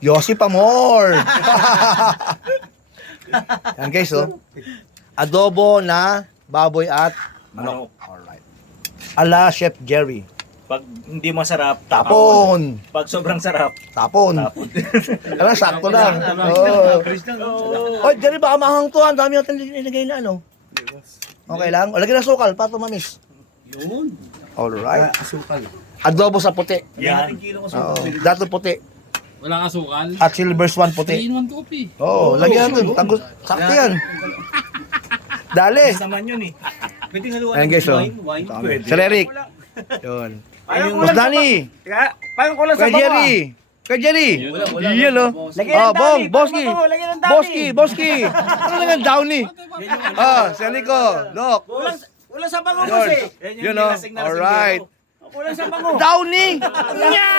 Yossi Pamor. Yan guys, oh. Adobo na baboy at manok. Alright. Ala Chef Jerry. Pag hindi masarap, Tapon. Pag sobrang sarap, Tapon. tapon. Alam, sakto lang. Oh. Oy, Jerry, baka mahang to. Ang dami natin nilagay na ano. Okay lang. O, lagyan ng sukal para tumamis. Yun. Alright. Asukal. Adobo sa puti. Yan. Oo. Dato puti. Walang asukal. At Silver's One puti. 3-in-1 coffee. Oo, lagyan natin. Sakto yan. Dali. Naman yun eh. Pwede haluan Ayan ng guys, oh. wine. Pwede. Sir Eric. Yun. Mas Danny. Parang kulang Kay Jerry. Kay Jerry. Iyan, oh. Oh, Bong. Boski. Boski. Ano lang ang Downy? Ah, si Nico. Look. Wala sa bango Yun. Yun, oh. Alright. Wala sa bango. Downy! Nya!